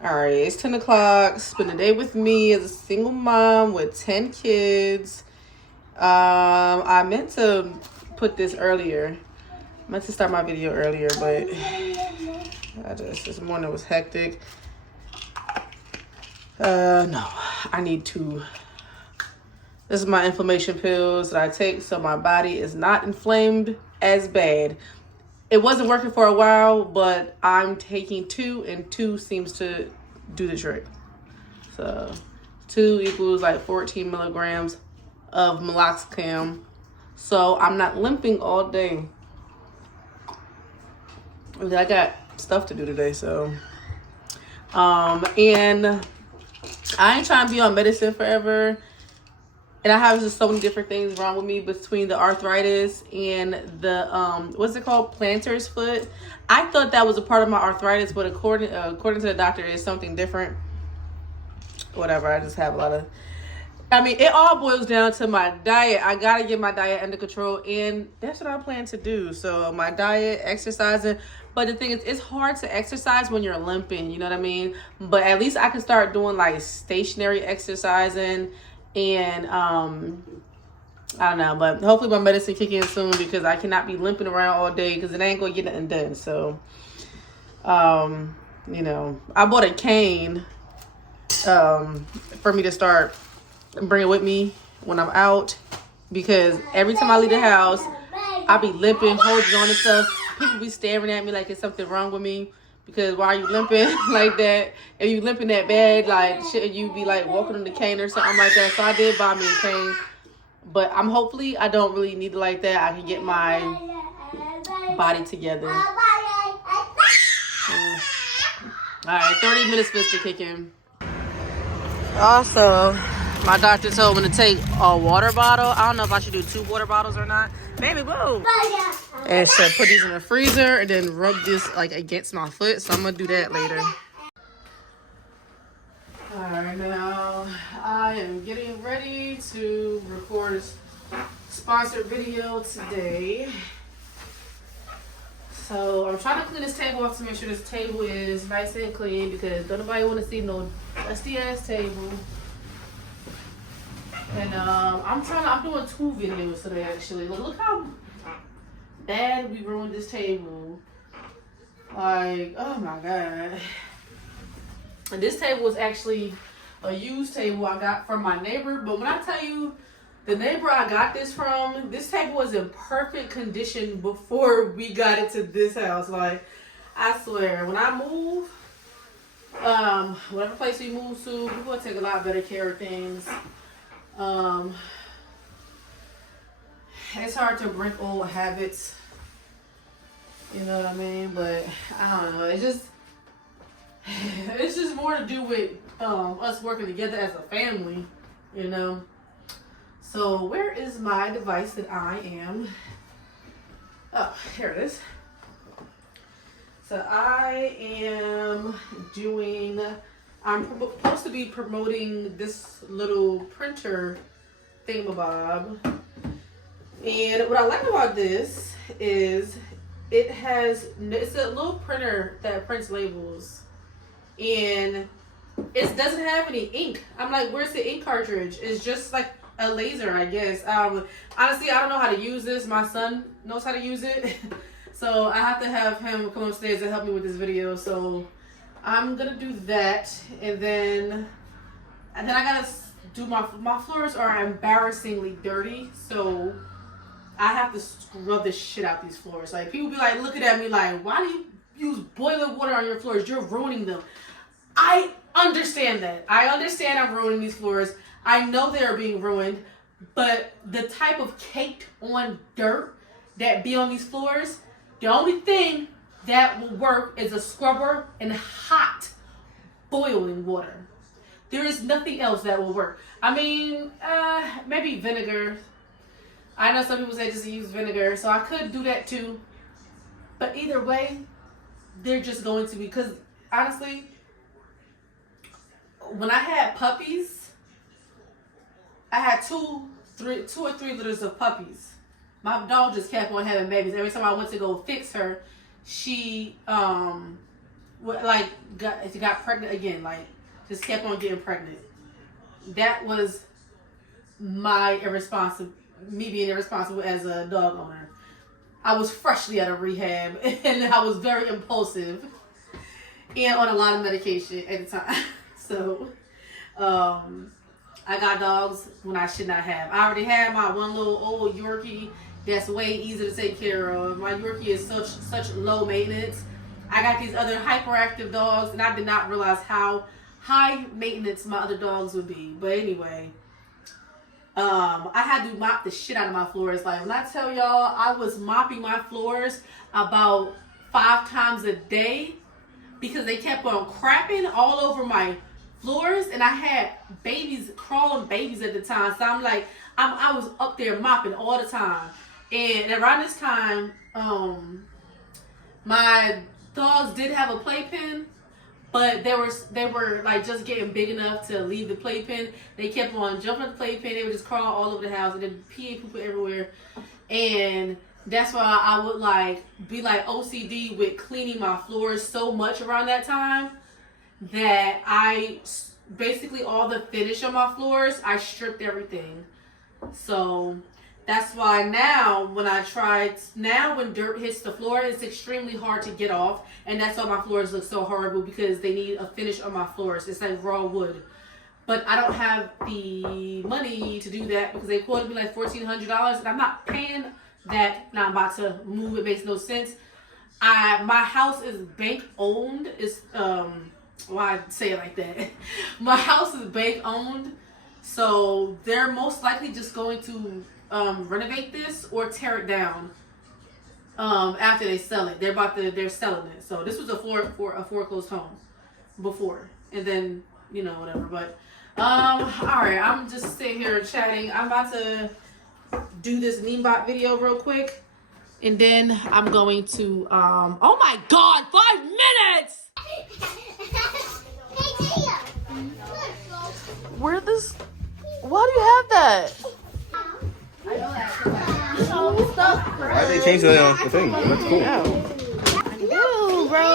All right, it's 10 o'clock. Spend a day with me as a single mom with 10 kids. I meant to put this earlier. I meant to start my video earlier, but this morning was hectic. No, I need to. This is my inflammation pills that I take so my body is not inflamed as bad. It wasn't working for a while, but I'm taking 2, and 2 seems to do the trick. So 2 equals like 14 milligrams of meloxicam. So I'm not limping all day. I got stuff to do today, so. And I ain't trying to be on medicine forever. And I have just so many different things wrong with me between the arthritis and the, what's it called? Plantar's foot. I thought that was a part of my arthritis, but according to the doctor, it's something different. Whatever, I just have a lot of, it all boils down to my diet. I got to get my diet under control, and that's what I plan to do. So my diet, exercising. But the thing is, it's hard to exercise when you're limping, you know what I mean? But at least I can start doing like stationary exercising. And I don't know, but hopefully my medicine kick in soon, because I cannot be limping around all day because it ain't gonna get nothing done. So I bought a cane for me to start and bring it with me when I'm out, because every time I leave the house I be limping, holding on and stuff. People be staring at me like it's something wrong with me. Because why are you limping like that? If you limping that bad, like, shouldn't you be like walking on the cane or something like that? So I did buy me a cane. But hopefully I don't really need it like that. I can get my body together. Alright, 30 minutes for this to kick in. Also, my doctor told me to take a water bottle. I don't know if I should do 2 water bottles or not. Baby, boo! And so put these in the freezer and then rub this like against my foot. So I'm gonna do that later. Alright, now I am getting ready to record a sponsored video today. So I'm trying to clean this table off to make sure this table is nice and clean, because don't nobody want to see no dusty ass table. And I'm doing 2 videos today actually. Look how bad we ruined this table. Like, oh my god. And this table was actually a used table I got from my neighbor. But when I tell you, the neighbor I got this from, this table was in perfect condition before we got it to this house. Like, I swear, when I move, whatever place we move to, we're gonna take a lot better care of things. It's hard to break old habits, you know what I mean? But I don't know. It's just more to do with us working together as a family, you know. So where is my device that I am? Oh, here it is. So I'm supposed to be promoting this little printer thingamabob. And what I like about this is it's a little printer that prints labels, and it doesn't have any ink. I'm like, where's the ink cartridge? It's just like a laser, I guess. Honestly, I don't know how to use this. My son knows how to use it. So I have to have him come upstairs and help me with this video. So I'm gonna do that, and then I gotta do my floors are embarrassingly dirty, so I have to scrub the shit out these floors. Like, people be like looking at me like, why do you use boiling water on your floors? You're ruining them. I understand that. I understand I'm ruining these floors. I know they are being ruined, but the type of caked on dirt that be on these floors, the only thing that will work is a scrubber and hot boiling water. There is nothing else that will work. Maybe vinegar. I know some people say just use vinegar, so I could do that too. But either way, they're just going to be, because honestly, when I had puppies, I had two or three litters of puppies. My dog just kept on having babies. Every time I went to go fix her, she like got pregnant again, like just kept on getting pregnant. That was me being irresponsible as a dog owner. I was freshly out of rehab and I was very impulsive and on a lot of medication at the time. So, I got dogs when I should not have. I already had my one little old Yorkie that's way easier to take care of. My Yorkie is such low maintenance. I got these other hyperactive dogs, and I did not realize how high maintenance my other dogs would be. But anyway, I had to mop the shit out of my floors. Like, when I tell y'all, I was mopping my floors about 5 times a day because they kept on crapping all over my floors, and I had crawling babies at the time. So I'm like, I was up there mopping all the time. And around this time, my dogs did have a playpen, but they were like just getting big enough to leave the playpen. They kept on jumping at the playpen. They would just crawl all over the house and then pee and poop everywhere. And that's why I would be OCD with cleaning my floors so much around that time that I basically all the finish on my floors, I stripped everything. So that's why now when dirt hits the floor, it's extremely hard to get off. And that's why my floors look so horrible, because they need a finish on my floors. It's like raw wood. But I don't have the money to do that because they quoted me like $1,400 and I'm not paying that. Now I'm about to move. It makes no sense. My house is bank owned. It's why I say it like that. My house is bank owned, so they're most likely just going to renovate this or tear it down after they sell it. They're selling it. So this was a foreclosed home before, and then whatever. But all right, I'm just sitting here chatting. I'm about to do this Neembot video real quick, and then I'm going to oh my god, 5 minutes. Why do you have that? Why did they change the thing? That's cool. I do, bro.